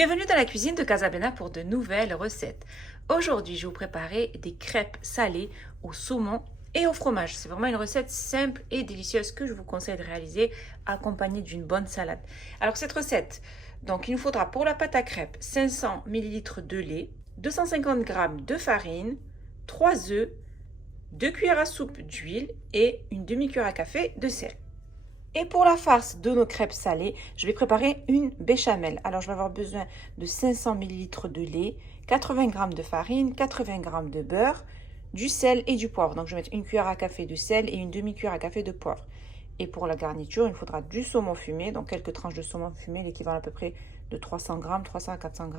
Bienvenue dans la cuisine de Casablanca pour de nouvelles recettes. Aujourd'hui, je vais vous préparer des crêpes salées au saumon et au fromage. C'est vraiment une recette simple et délicieuse que je vous conseille de réaliser accompagnée d'une bonne salade. Alors cette recette, donc il nous faudra pour la pâte à crêpes 500 ml de lait, 250 g de farine, 3 œufs, 2 cuillères à soupe d'huile et une demi-cuillère à café de sel. Et pour la farce de nos crêpes salées, je vais préparer une béchamel. Alors, je vais avoir besoin de 500 ml de lait, 80 g de farine, 80 g de beurre, du sel et du poivre. Donc, je vais mettre une cuillère à café de sel et une demi-cuillère à café de poivre. Et pour la garniture, il faudra du saumon fumé, donc quelques tranches de saumon fumé, l'équivalent à peu près de 300 g, 300 à 400 g,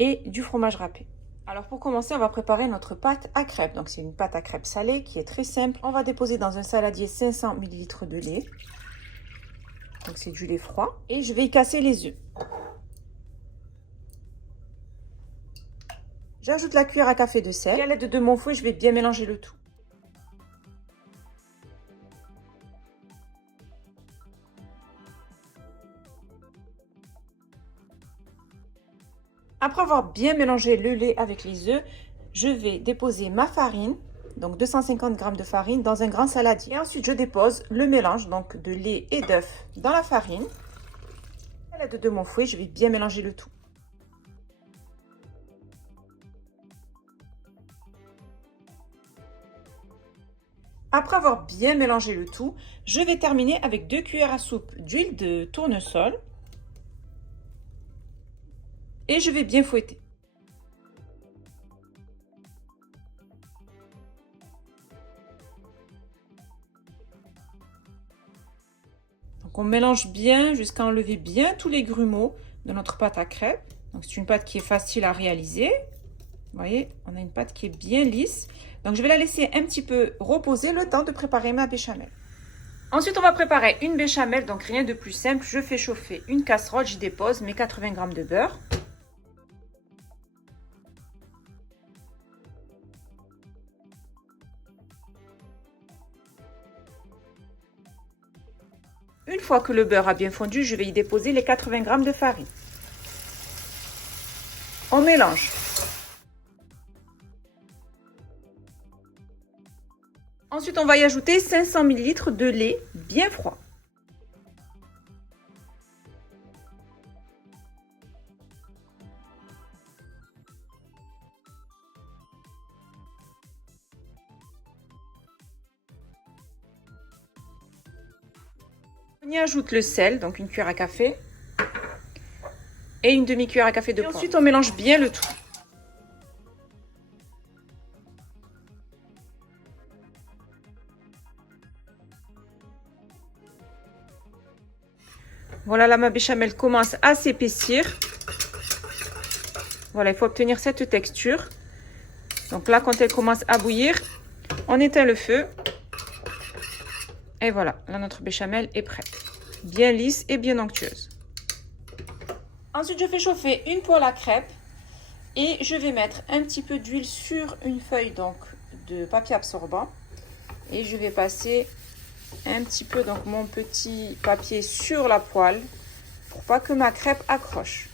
et du fromage râpé. Alors pour commencer, on va préparer notre pâte à crêpes. Donc c'est une pâte à crêpes salée qui est très simple. On va déposer dans un saladier 500 ml de lait. Donc c'est du lait froid. Et je vais y casser les œufs. J'ajoute la cuillère à café de sel. Et à l'aide de mon fouet, je vais bien mélanger le tout. Après avoir bien mélangé le lait avec les œufs, je vais déposer ma farine, donc 250 g de farine, dans un grand saladier. Et ensuite, je dépose le mélange donc de lait et d'œufs dans la farine. À l'aide de mon fouet, je vais bien mélanger le tout. Après avoir bien mélangé le tout, je vais terminer avec 2 cuillères à soupe d'huile de tournesol. Et je vais bien fouetter. Donc on mélange bien jusqu'à enlever bien tous les grumeaux de notre pâte à crêpes. Donc c'est une pâte qui est facile à réaliser. Vous voyez, on a une pâte qui est bien lisse. Donc je vais la laisser un petit peu reposer le temps de préparer ma béchamel. Ensuite, on va préparer une béchamel, donc rien de plus simple. Je fais chauffer une casserole, j'y dépose mes 80 g de beurre. Une fois que le beurre a bien fondu, je vais y déposer les 80 g de farine. On mélange. Ensuite, on va y ajouter 500 ml de lait bien froid. On y ajoute le sel, donc une cuillère à café et une demi-cuillère à café de poivre. Ensuite, on mélange bien le tout. Voilà, là, ma béchamel commence à s'épaissir. Voilà, il faut obtenir cette texture. Donc là, quand elle commence à bouillir, on éteint le feu. Et voilà, là, notre béchamel est prête. Bien lisse et bien onctueuse. Ensuite, je fais chauffer une poêle à crêpes. Et je vais mettre un petit peu d'huile sur une feuille donc, de papier absorbant. Et je vais passer un petit peu donc mon petit papier sur la poêle pour pas que ma crêpe accroche.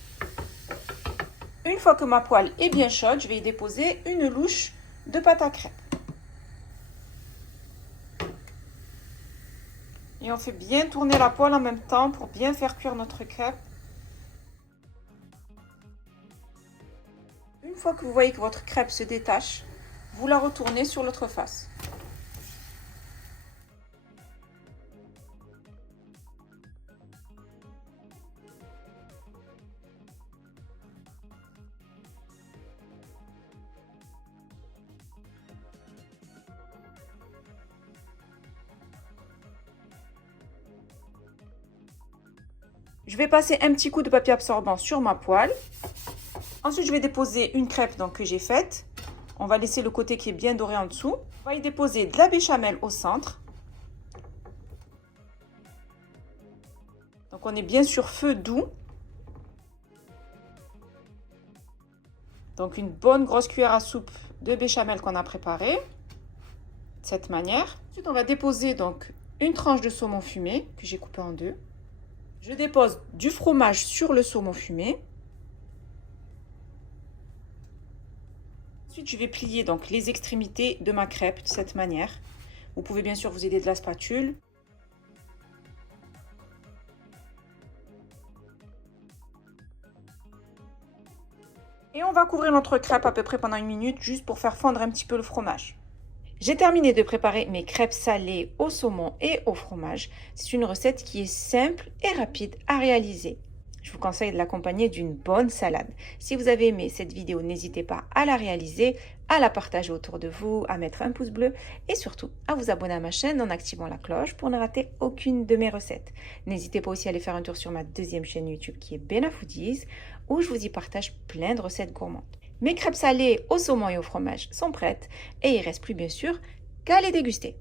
Une fois que ma poêle est bien chaude, je vais y déposer une louche de pâte à crêpes. Et on fait bien tourner la poêle en même temps pour bien faire cuire notre crêpe. Une fois que vous voyez que votre crêpe se détache, vous la retournez sur l'autre face. Je vais passer un petit coup de papier absorbant sur ma poêle. Ensuite, je vais déposer une crêpe donc, que j'ai faite. On va laisser le côté qui est bien doré en dessous. On va y déposer de la béchamel au centre. Donc, on est bien sur feu doux. Donc, une bonne grosse cuillère à soupe de béchamel qu'on a préparée. De cette manière. Ensuite, on va déposer donc une tranche de saumon fumé que j'ai coupé en deux. Je dépose du fromage sur le saumon fumé. Ensuite, je vais plier donc les extrémités de ma crêpe de cette manière. Vous pouvez bien sûr vous aider de la spatule. Et on va couvrir notre crêpe à peu près pendant 1 minute, juste pour faire fondre un petit peu le fromage. J'ai terminé de préparer mes crêpes salées au saumon et au fromage. C'est une recette qui est simple et rapide à réaliser. Je vous conseille de l'accompagner d'une bonne salade. Si vous avez aimé cette vidéo, n'hésitez pas à la réaliser, à la partager autour de vous, à mettre un pouce bleu et surtout à vous abonner à ma chaîne en activant la cloche pour ne rater aucune de mes recettes. N'hésitez pas aussi à aller faire un tour sur ma deuxième chaîne YouTube qui est Bena Foodies où je vous y partage plein de recettes gourmandes. Mes crêpes salées au saumon et au fromage sont prêtes et il ne reste plus bien sûr qu'à les déguster.